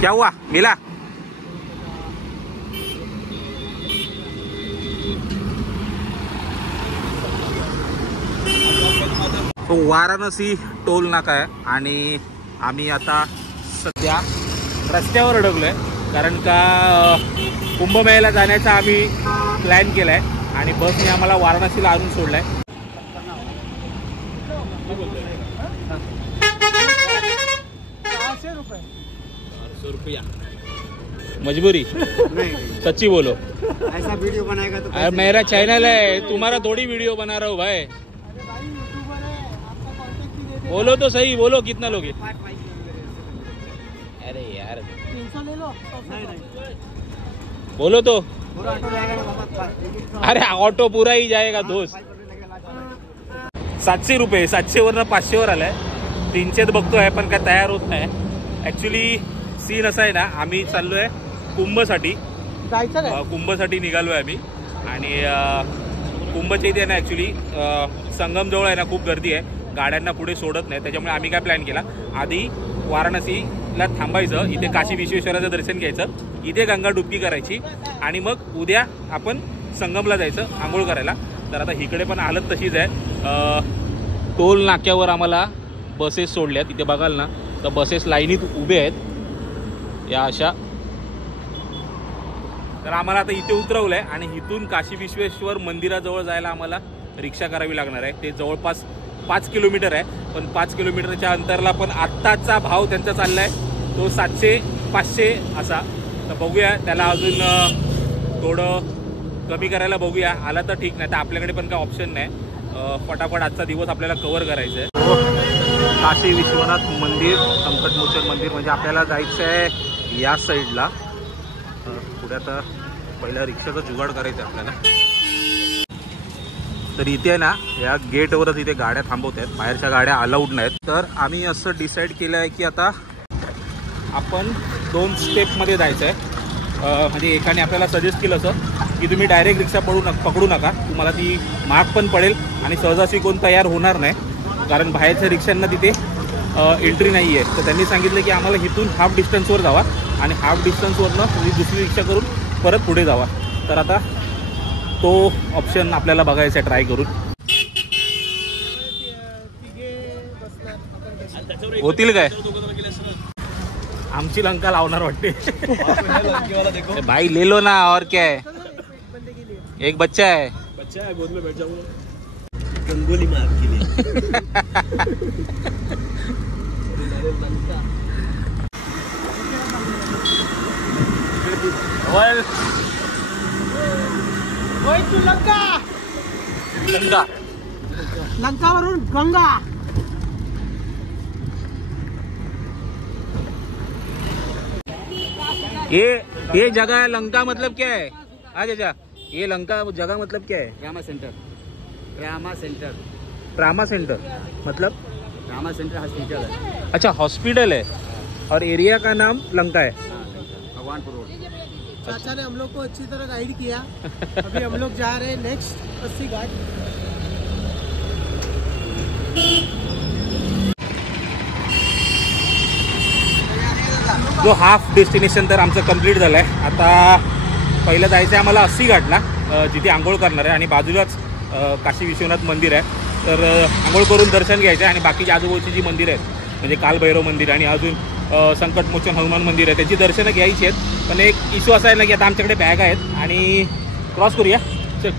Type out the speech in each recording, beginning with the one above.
क्या हुआ मिला? तो वाराणसी टोल नाका आहे आणि आम्ही आता सध्या रस्त्यावर अडकलोय, कारण का कुंभमेळ्याला जाण्याचा आम्ही प्लॅन केलाय आणि बसने आम्हाला वाराणसीला आणून सोडलाय. ₹400 मजबूरी सच्ची बोलो. ऐसा वीडियो बनाएगा तो मेरा चैनल है, तुम्हारा थोड़ी वीडियो बना रहा हूँ भाई. बोलो तो सही, बोलो कितना लोगे? अरे यार 300 ले लो. बोलो तो. पूरा ऑटो जाएगा ना बाबा. अरे ऑटो पूरा ही जाएगा दोस्त. ₹700 700 वरनं 500 वर आलाय. 300 बघतोय पण काय तयार होत नाही. ऍक्च्युली सीन असा आहे ना, आम्ही चाललोय कुंभसाठी. कुंभसाठी निघालोय आम्ही आणि कुंभच्या इथे आहे ना ऍक्च्युली संगम जवळ आहे ना खूप गर्दी आहे, गाड्यांना पुढे सोडत नाही. त्याच्यामुळे आम्ही काय प्लॅन केला, आधी वाराणसीला थांबायचं, इथे काशी विश्वेश्वराचं दर्शन घ्यायचं, इथे गंगा डुबकी करायची आणि मग उद्या आपण संगमला जायचं आंघोळ करायला. तर आता इकडे पण हालत तशीच आहे. टोल नाक्यावर आम्हाला बसेस सोडल्यात. इथे बघाल ना तर बसेस लाईनीत उभे आहेत या अशा. तर आम्हाला आता इथे उतरवलंय आणि इथून काशी विश्वेश्वर मंदिराजवळ जायला आम्हाला रिक्षा करावी लागणार आहे. ते जवळपास 5 किलोमीटर आहे, पण 5 किलोमीटरच्या अंतरला पण आत्ताचा भाव त्यांचा चाललाय तो 700-500 असा. तर बघूया, त्याला अजून थोडं कमी करायला बघूया. आला तर ठीक, नाही तर आपल्याकडे पण काय ऑप्शन नाही. फटाफट आजचा दिवस आपल्याला कव्हर करायचा आहे. काशी विश्वनाथ मंदिर, संकटमोचन मंदिर, म्हणजे आपल्याला जायचं आहे या साईडला. पुढे आता पहिला रिक्षाचा जुगाड करायचा आहे आपल्याला. तर इथे ना या गेटवरच इथे गाड्या थांबवत आहेत, बाहेरच्या गाड्या अलाउड नाहीत. तर आम्ही असं डिसाईड केलं आहे की आता आपण 2 स्टेपमध्ये जायचं आहे. म्हणजे एकाने आपल्याला सजेस्ट केलं असं की तुम्ही डायरेक्ट रिक्षा पकडू नका, तुम्हाला ती महाग पण पडेल आणि सहजाशी कोण तयार होणार नाही, कारण बाहेरच्या रिक्षांना तिथे एंट्री नाही आहे. तर त्यांनी सांगितलं की आम्हाला इथून हाफ डिस्टन्सवर जावा आणि हाफ डिस्टन्सवरनं तुम्ही दुसरी रिक्षा करून परत पुढे जावा. तर आता तो ऑप्शन आपल्याला बघायचा आहे ट्राय करून. होतील काय? आमची लंका लावणार वाटते. भाई ले लो ना, और क्या है, एक बच्चा है गोद में बैठ जाऊंगा. गंगोली में आपके लिए. तू लंकावरून गंगा. ये जगह लंका मतलब क्या है? आज अच्छा, ये लंका जगह मतलब क्या है? Rama centre. Rama centre. Rama centre मतलब? रामा सेंटर हॉस्पिटल है. अच्छा, हॉस्पिटल है और एरिया का नाम लंका है. भगवानपुर रोड. चाचा ने हम लोग को अच्छी तरह गाइड किया. अभी हम लोग जा रहे हैं नेक्स्ट 80 घाट. जो हाफ डेस्टिनेशन तर आमचं कंप्लीट झालं आहे. आता पहिलं जायचं आहे आम्हाला 80 घाटला, जिथे आंघोळ करणार आहे आणि बाजूलाच काशी विश्वनाथ मंदिर आहे. तर आंघोळ करून दर्शन घ्यायचं आहे आणि बाकीची आजूबाजूची जी मंदिरं आहेत, म्हणजे कालभैरव मंदिर आणि अजून संकटमोचन हनुमान मंदिर आहे, त्याची दर्शनं घ्यायची आहेत. पण एक इश्यू असा आहे ना की आता आमच्याकडे बॅग आहेत आणि क्रॉस करूया चल.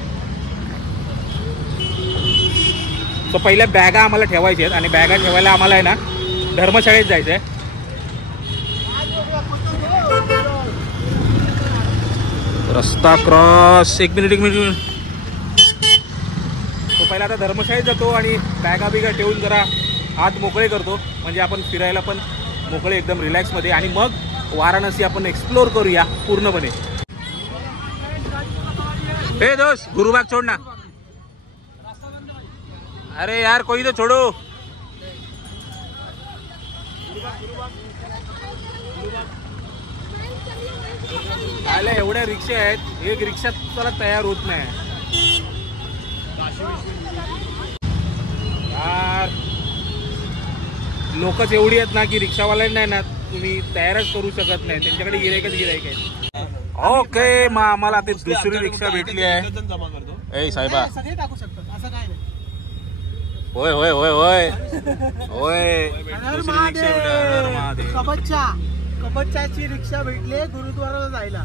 सो पहिल्या बॅगा आम्हाला ठेवायच्या आहेत आणि बॅगा ठेवायला आम्हाला आहे ना धर्मशाळेत जायचं आहे. रस्ता क्रॉस. एक मिनिट. तो पहिला आता धर्मशाळेत जातो आणि बॅगा बिगा ठेवून जरा हात मोकळे करतो, म्हणजे आपण फिरायला पण मोकळे एकदम रिलॅक्समध्ये, आणि मग वाराणसी आपण एक्सप्लोर करूया पूर्णपणे. हे दोस्त, गुरुबाग छोड़ना. अरे यार कोई तो छोड़ो. आले एवढ्या रिक्षा आहेत, एक रिक्षा चला तयार होत नाही यार. लोकच एवढी आहेत ना की रिक्षावाल्यांना नाही ना तुम्ही तयारच करू शकत नाही, त्यांच्याकडे गिराईक आहे. ओके, मग आम्हाला ते दुसरी रिक्षा भेटली आहे. ए साहेबा, सगळे टाकू शकतात असं काय नाही. होय होय होय होय होय, दुसरी रिक्षा कबच्चाची रिक्षा भेटली गुरुद्वाराला जायला.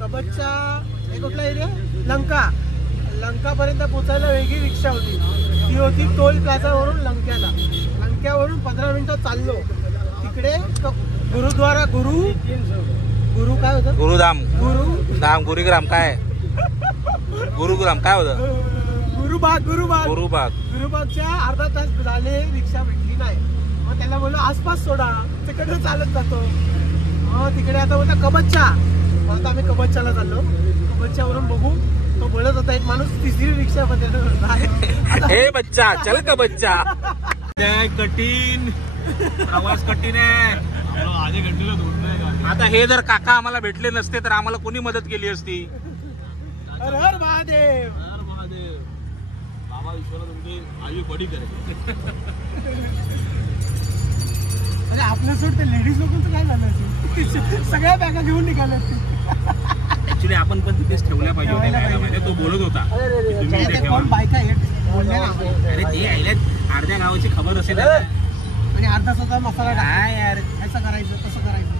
कबच्चा हे कुठला एरिया? लंकापर्यंत पोचायला वेगळी रिक्षा होती. ती होती टोल प्लाझावरून लंक्यावरून 15 मिनिटं चाललो तिकडे. गुरुद्वारा गुरु काय होतं? गुरुग्राम काय गुरुग्राम काय होतं? गुरुबागच्या अर्धा तास झाले, रिक्षा भेटली नाही. मग त्याला बोललो आसपास सोडा, तिकडे चालत जातो. मग तिकडे आता बोलता कबच्चा. मग आता आम्ही कबच्चाला चाललो. कबच्च्यावरून बघू. तो बोलत होता एक माणूस तिसरी रिक्षा हे बच्चा चल का बच्चा. कठीण प्रवास कठीण आहे. आता हे जर काका आम्हाला भेटले नसते तर आम्हाला कोणी मदत केली असती? हर हर महादेव. बाबा ईश्वर तुमची आयु बडी करे. अरे आपल्या सोड ते लेडीज लोकांचं काय झालं? सगळ्या बॅगा घेऊन निघाल्या. ऍक्च्युली आपण पण तिथेच ठेवल्या पाहिजे होत्या. तो बोलत होता बायका अरे ते आईला अर्ध्या गावाची खबर असेल आणि अर्धा स्वतः मसाला काय यार, असं करायचं तसं करायचं.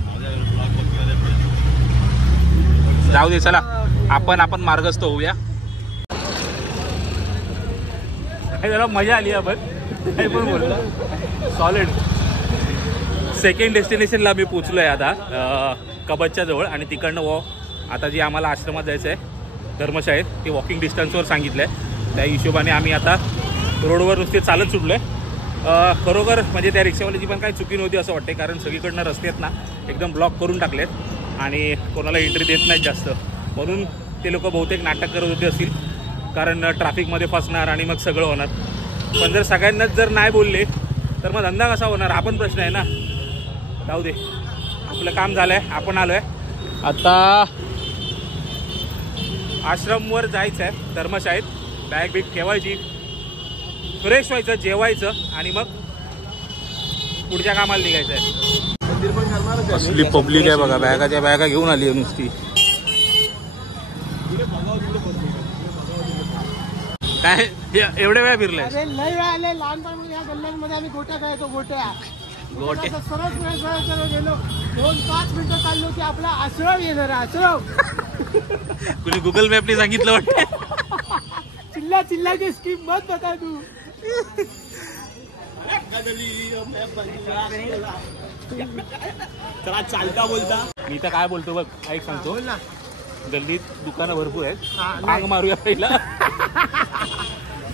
जाऊ दे, चला आपण मार्गस्थ होऊया. जरा मजा आली. आपण काही पण बोललो. सॉलिड. सेकंड डेस्टिनेशनला मी पोचलोय आता, कबच्च्या जवळ. आणि तिकडनं आता जी आम्हाला आश्रमात जायचं आहे धर्मशाळेत, ते वॉकिंग डिस्टन्सवर सांगितलं आहे. त्या हिशोबाने आम्ही आता रोडवर नुसते चालत सुटलो आहे. खरोखर म्हणजे त्या रिक्षावाल्याची पण काही चुकी नव्हती असं वाटते, कारण सगळीकडनं रस्ते आहेत ना एकदम ब्लॉक करून टाकलेत आणि कोणाला एंट्री देत नाहीत जास्त. म्हणून ते लोक बहुतेक नाटक करत होते असतील, कारण ट्रॅफिकमध्ये फसणार आणि मग सगळं होणार. पण जर सगळ्यांनाच जर नाही बोलले तर मग धंदा कसा होणार? हा पण प्रश्न आहे ना. जाऊ दे, आपलं काम झालं आहे, आपण आलो आहे. आता आश्रमवर जायचं आहे धर्मशाळेत. बॅग बिग ठेवायची, फ्रेश व्हायचं, जेवायचं आणि मग पुढच्या कामाला निघायचं आहे. कसली पब्लिक आहे बघा, बॅगा घेऊन आली आहे नुसती. काय एवढ्या वेळा फिरलाय? लय वेळा आले लहानपणी या गल्ल्यांमध्ये. आम्ही गोट्या खायचो. गोट्या सरळ गेलो 2-5 मिनिटं चाललो की आपला आश्रम येणार. आश्रम कुणी गुगल मॅपने सांगितलं वाटतं. चिल्लाची स्कीम मत बता तू. चालता बोलता मी तर काय बोलतो बघ, ऐक सांगतो ना. गल्लीत दुकानं भरपूर आहेत, भांग मारूया पहिला.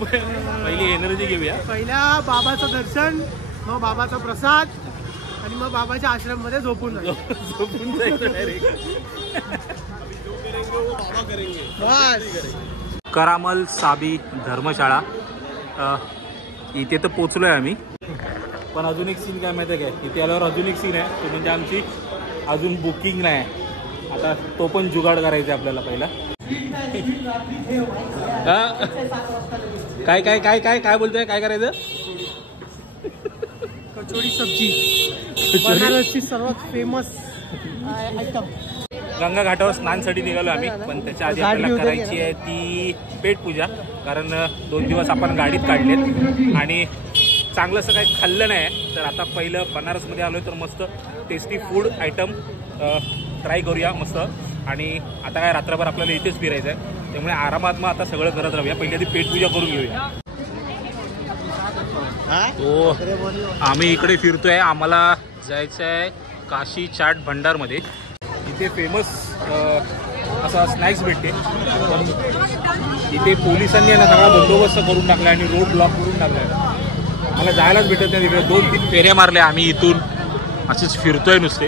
पहिली एनर्जी घेऊया. पहिला बाबाचं दर्शन, मग बाबाचा प्रसाद आणि मग बाबाच्या आश्रम मध्ये झोपून जायचं डायरेक्ट. करामल साबी धर्मशाळा इथे तर पोचलोय आम्ही. पण अजून एक सीन काय माहिती आहे काय, इथे आल्यावर अजून एक सीन आहे. तो म्हणजे आमची अजून बुकिंग नाही. आता तो पण जुगाड करायचा आपल्याला पहिला. काय काय काय काय काय बोलतोय? काय करायचं? कचोरी सब्जी, बनारसची सर्वात फेमस आयटम. गंगा घाटावर स्नानसाठी निघालो आम्ही, पण त्याच्या आधी आपल्याला करायची आहे ती पेटपूजा. कारण 2 दिवस आपण गाडीत काढलेत आणि चांगलंसं काही खाल्लं नाही. तर आता पहिलं बनारसमध्ये आलोय तर मस्त टेस्टी फूड आयटम ट्राय करूया मस्त. आणि आता काय रात्रभर आपल्याला इथेच फिरायचं आहे, त्यामुळे आरामात मग आता सगळं करत राहूया. पहिली आधी पेटपूजा करून घेऊया. तो आम्ही इकडे फिरतोय. आम्हाला जायचं आहे काशी चाट भंडारमध्ये. इथे फेमस असा स्नॅक्स भेटते. पण इथे पोलिसांनी ना सगळा बंदोबस्त करून टाकला आणि रोड ब्लॉक करून टाकला. मला जायलाच भेटत नाही तिकडे. 2-3 फेऱ्या मारल्या आम्ही. इथून असेच फिरतोय नुसते.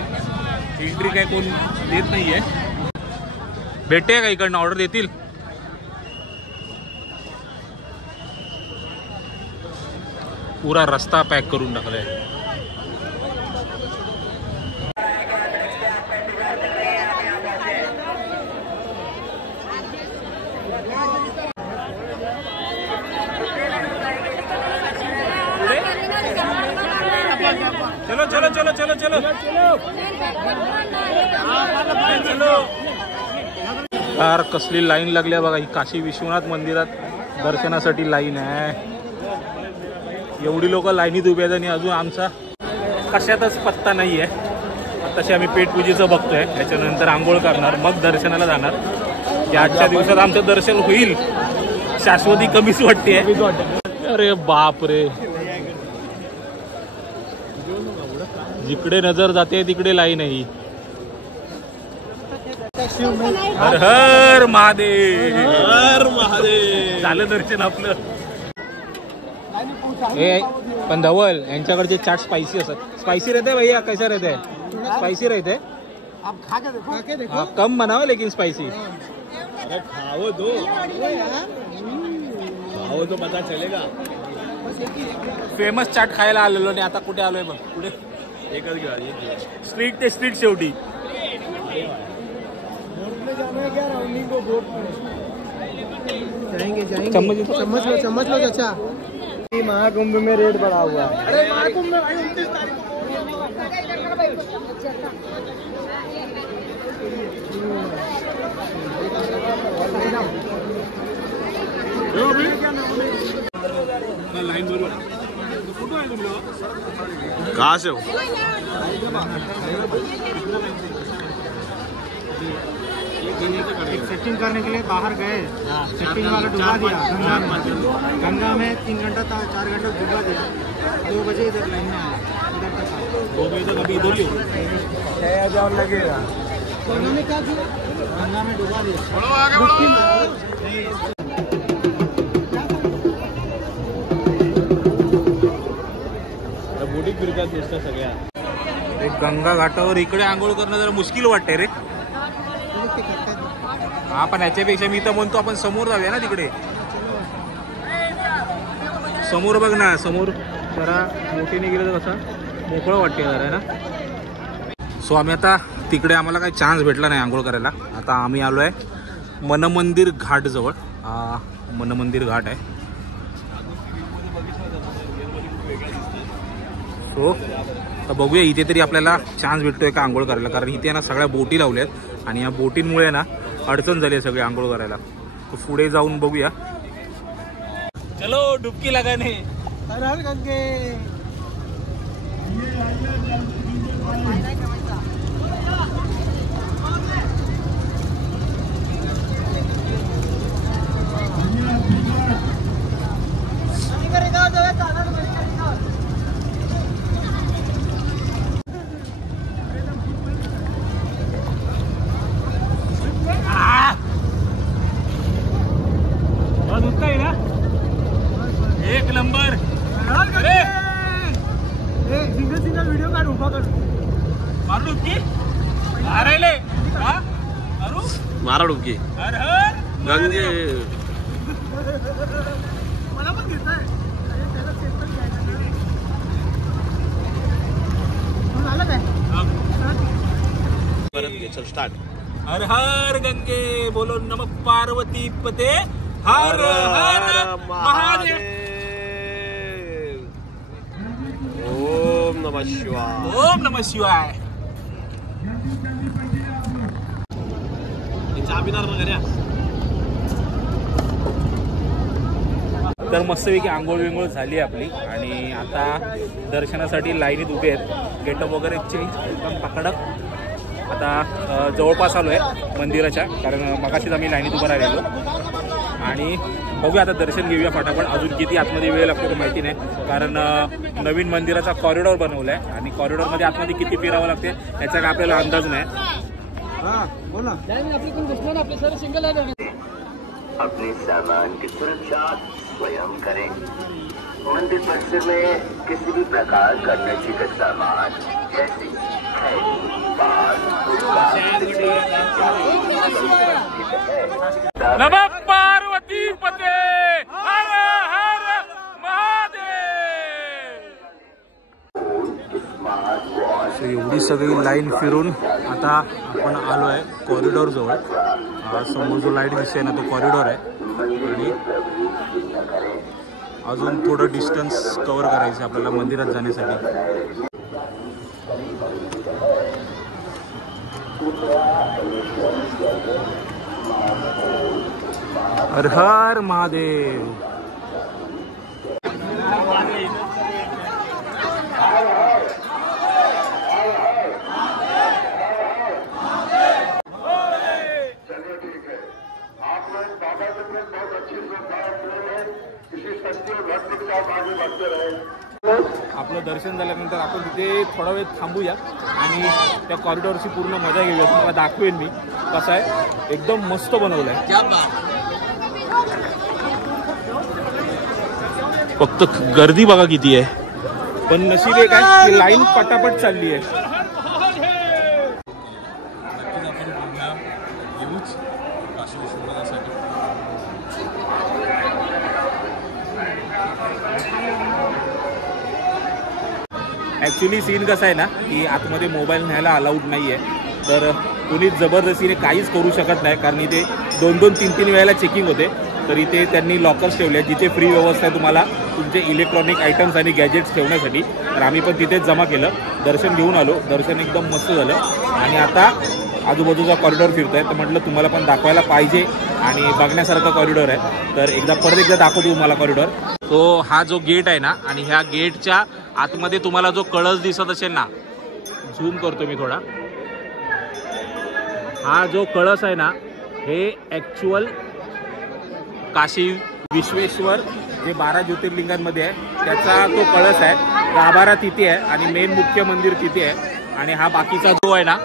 एंट्री काय कोण देत नाहीये. भेटते का इकडनं? ऑर्डर देतील? पुरा रस्ता पॅक करून टाकलाय. चलो चलो चलो चलो चलो यार कसली लाईन लागली बघा. ही काशी विश्वनाथ मंदिरात दर्शनासाठी लाईन आहे. एवढी लोक लाईनीत उभे आहेत आणि अजून आमचा कशातच पत्ता नाही आहे. तसे आम्ही पेटपूजेचं बघतोय. त्याच्यानंतर आंघोळ करणार मग दर्शनाला जाणार. की आजच्या दिवसात आमचं दर्शन होईल शाश्वती कमीच वाटते. अरे बाप रे, जिकडे नजर जाते तिकडे लाईन आहे. हर हर महादेव, हर महादेव. झालं दर्शन आपलं. ए पण धवल यांच्याकडचे चाट स्पाइसी असतात. स्पाइसी रहते भैया, कैसा रहते? स्पाइसी रहते. आप खा के देखो. कम बनाओ लेकिन स्पाइसी. अरे खाओ तो पता चलेगा. फेमस चाट खायला आलेलो नाही. आता कुठे आलोय बघ. कुठे? एकच घ्या. स्ट्रीट ते स्ट्रीट शेवटी. जाएंगे चम्मच लो चाचा. महाकुंभ में रेट बढ़ा हुआ है. अरे महाकुंभ में भाई 29 तारीख लाईन बरोबर. कुठं आहे तुमचं? कहाँ से हो? सेटिंग करने के लिए बाहर गए. सेटिंग वाला डुबा दिया गंगा में 3 घंटा था, 4 घंटा डुबा दिया. 2 बजे इधर लाइन में आया. 2 बजे तक अभी इधर ही हो. 6,000 लगेगा. गंगा में क्या किया? गंगा में डुबा दिया. बोटिंग फिरतात नुसतं सगळ्या. एक गंगा घाटावर इकडे आंघोळ करणं जरा मुश्किल वाटते रे. हा पण याच्यापेक्षा मी तर म्हणतो आपण समोर जाऊया ना. तिकडे समोर बघ ना. समोर जरा मोठीने गेलं तर कसं मोकळं वाटते जरा ना. सो आम्ही आता तिकडे आम्हाला काही चान्स भेटला नाही आंघोळ करायला. आता आम्ही आलो आहे मनमंदिर घाट जवळ. मनमंदिर घाट आहे. सो तर बघूया इथे तरी आपल्याला चान्स भेटतोय का आंघोळ करायला. कारण इथे ना सगळ्या बोटी लावल्यात आणि या बोटींमुळे ना अडचण झाली आहे सगळी आंघोळ करायला. तर पुढे जाऊन बघूया. चलो डुबकी लगाने. हर हर गंगे. एक नंबर. अरे सिंगल व्हिडिओ काढ. उभा कर. मारू डुबकी. मारायले मारू. मारा डुबकी. हर हर गंगे. मला पण घेताय. त्याला सेल्फी घ्यायला झालं काय? परत घे. चल स्टार्ट. हर हर गंगे बोलो नमः पार्वती पते. हर हर महादेव. ओम नमः शिवाय. ओम नमः शिवाय. चहा पिणार ना घऱ्या. तर मस्तपैकी आंघोळ विंघोळ झाली आपली आणि आता दर्शनासाठी लाईनीत उभे आहेत. गेटअप वगैरे चेंज एकदम पकडक. आता जवळपास आलो आहे मंदिराच्या. कारण मगाशीच आम्ही लाईनीत उभं राहिलेलो आणि बघूया आता दर्शन घेऊया फटाफट. अजून किती आतमध्ये वेळ लागतो ते माहिती नाही. कारण नवीन मंदिराचा कॉरिडॉर बनवला आहे आणि कॉरिडॉरमध्ये आतमध्ये किती फिरावं लागते याचा काय आपल्याला अंदाज नाही. अपने सामान की सुरक्षा स्वयं करें. मंदिर परिसर में किसी भी प्रकार का नशीला सामान जैसे नमः पार्वती पते. हर हर महादेव. एवढी सगळी लाईन फिरून आता आपण आलो आहे कॉरिडॉर जवळ. समोर जो लाईट दिसते ना तो कॉरिडॉर आहे आणि अजून थोडं डिस्टन्स कव्हर करायचं आपल्याला मंदिरात जाण्यासाठी. हर हर महादेव. आपलं दर्शन झाल्यानंतर आपण तिथे थोडा वेळ थांबूया आणि त्या कॉरिडॉरची पूर्ण मजा घेऊया. तुम्हाला दाखवेन मी कसं आहे, एकदम मस्त बनवलंय. फक्त गर्दी बघा किती आहे, पण नशीब आहे काय लाईन पटापट चालली आहे. ॲक्च्युली सीन कसा आहे ना की आतमध्ये मोबाईल न्यायला अलाउड नाही आहे, तर कोणीच जबरदस्तीने काहीच करू शकत नाही, कारण इथे 2-2, 3-3 वेळेला चेकिंग होते. तर इथे त्यांनी लॉकर्स ठेवले आहेत जिथे फ्री व्यवस्था आहे तुम्हाला तुमचे इलेक्ट्रॉनिक आयटम्स आणि गॅजेट्स ठेवण्यासाठी. तर आम्ही पण तिथेच जमा केलं, दर्शन घेऊन आलो. दर्शन एकदम मस्त झालं आणि आता आजूबाजूचा कॉरिडॉर फिरतोय. तर म्हटलं तुम्हाला पण दाखवायला पाहिजे आणि बघण्यासारखा कॉरिडॉर आहे, तर परत एकदा दाखवतो तुम्हाला कॉरिडॉर. तो हा जो गेट आहे ना, आणि ह्या गेटच्या आतमध्ये तुम्हाला जो कळस दिसत असेल ना, झूम करतो मी थोडा. हा जो कळस आहे ना, हे ॲक्च्युअल काशी विश्वेश्वर जे 12 ज्योतिर्लिंगांमध्ये आहे त्याचा तो कळस आहे. गाभारा तिथे आहे आणि मेन मुख्य मंदिर तिथे आहे. आणि हा बाकीचा जो आहे ना,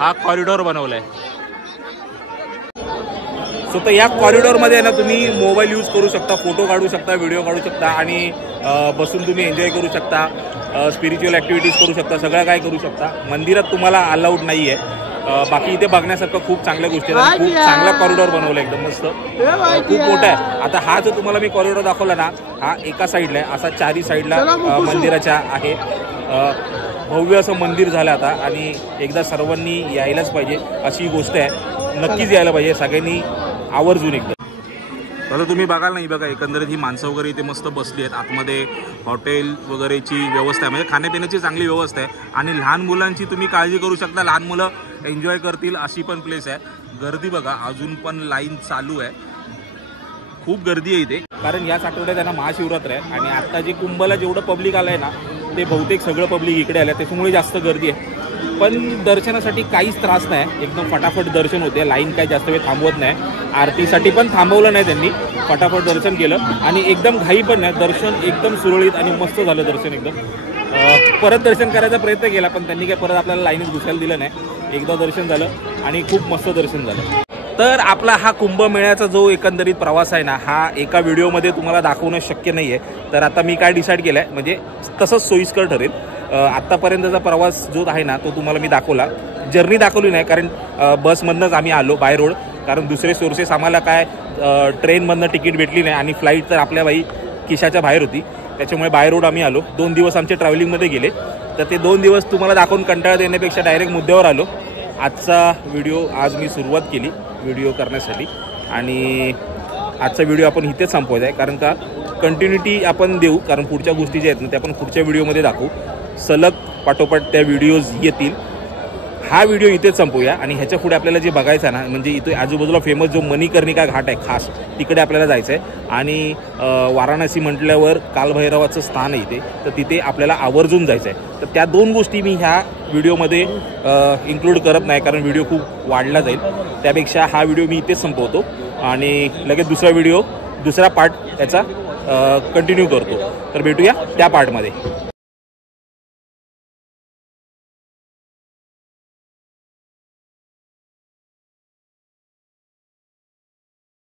हा कॉरिडॉर बनवलाय. सो तर या कॉरिडॉरमध्ये ना तुम्ही मोबाईल यूज करू शकता, फोटो काढू शकता, व्हिडिओ काढू शकता आणि बसून तुम्ही एन्जॉय करू शकता, स्पिरिच्युअल ॲक्टिव्हिटीज करू शकता, सगळं काय करू शकता. मंदिरात तुम्हाला अलाउड नाही आहे. बाकी इथे बघण्यासारखं खूप चांगल्या गोष्टी आहेत. खूप चांगला कॉरिडॉर बनवला, एकदम मस्त, खूप मोठा आहे. आता हा जो तुम्हाला मी कॉरिडॉर दाखवला ना, हा एका साईडला आहे, असा 4ही साईडला मंदिराच्या आहे. भव्य असं मंदिर झालं आता आणि एकदा सर्वांनी यायलाच पाहिजे अशी गोष्ट आहे. नक्कीच यायला पाहिजे सगळ्यांनी आवर्जून एकदा. आता तुम्ही बघाल नाही, बघा एकंदरीत ही माणसं वगैरे इथे मस्त बसली आहेत. आतमध्ये हॉटेल वगैरेची व्यवस्था आहे, म्हणजे खाण्यापिण्याची चांगली व्यवस्था आहे. आणि लहान मुलांची तुम्ही काळजी करू शकता, लहान मुलं एन्जॉय करतील अशी पण प्लेस आहे. गर्दी बघा, अजून पण लाईन चालू आहे, खूप गर्दी आहे इथे. कारण याच आठवड्यात आहे ना महाशिवरात्र आहे आणि आता जे कुंभला जेवढं पब्लिक आलं आहे ना, ते बहुतेक सगळं पब्लिक इकडे आलं, त्याच्यामुळे जास्त गर्दी आहे. पण दर्शनासाठी काहीच त्रास नाही, एकदम फटाफट दर्शन होते. लाईन काही जास्त वेळ थांबवत नाही. आरतीसाठी पण थांबवलं नाही त्यांनी, फटाफट दर्शन केलं आणि एकदम घाई पण नाही. दर्शन एकदम सुरळीत आणि मस्त झालं दर्शन एकदम. परत दर्शन करायचा प्रयत्न केला पण त्यांनी काय परत आपल्याला लाईनीत घुसायला दिलं नाही. एकदा दर्शन झालं आणि खूप मस्त दर्शन झालं. तर आपला हा कुंभमेळ्याचा जो एकंदरीत प्रवास आहे ना, हा एका व्हिडिओमध्ये तुम्हाला दाखवणं शक्य नाही आहे. तर आता मी काय डिसाईड केलं आहे, म्हणजे तसंच सोयीस्कर ठरेल. आत्तापर्यंतचा प्रवास जो आहे ना तो तुम्हाला मी दाखवला. जर्नी दाखवली नाही कारण बसमधनंच आम्ही आलो बाय रोड, कारण दुसरे सोर्सेस आम्हाला काय ट्रेनमधनं तिकीट भेटली नाही आणि फ्लाईट तर आपल्या खिशाच्या बाहेर होती, त्याच्यामुळे बाय रोड आम्ही आलो. 2 दिवस आमचे ट्रॅव्हलिंगमध्ये गेले. तर ते 2 दिवस तुम्हाला दाखवून कंटाळा देण्यापेक्षा डायरेक्ट मुद्द्यावर आलो. आजचा व्हिडिओ आज मी सुरुवात केली व्हिडिओ करण्यासाठी आणि आजचा व्हिडिओ आपण इथेच संपवायचा आहे, कारण का कंटिन्युटी आपण देऊ, कारण पुढच्या गोष्टी ज्या आहेत ना त्या आपण पुढच्या व्हिडिओमध्ये दाखवू. सलग पाठोपाठ त्या व्हिडिओज येतील. हा व्हिडिओ इथेच संपवूया आणि ह्याच्या पुढे आपल्याला जे बघायचं आहे ना, म्हणजे इथे आजूबाजूला फेमस जो मणिकर्णिका घाट आहे खास, तिकडे आपल्याला जायचं आहे. आणि वाराणसी म्हटल्यावर कालभैरवाचं स्थान आहे इथे, तर तिथे आपल्याला आवर्जून जायचं आहे. तर त्या 2 गोष्टी मी ह्या व्हिडिओमध्ये इन्क्लूड करत नाही, कारण व्हिडिओ खूप वाढला जाईल. त्यापेक्षा हा व्हिडिओ मी इथेच संपवतो आणि लगेच दुसरा पार्ट त्याचा कंटिन्यू करतो. तर भेटूया त्या पार्टमध्ये.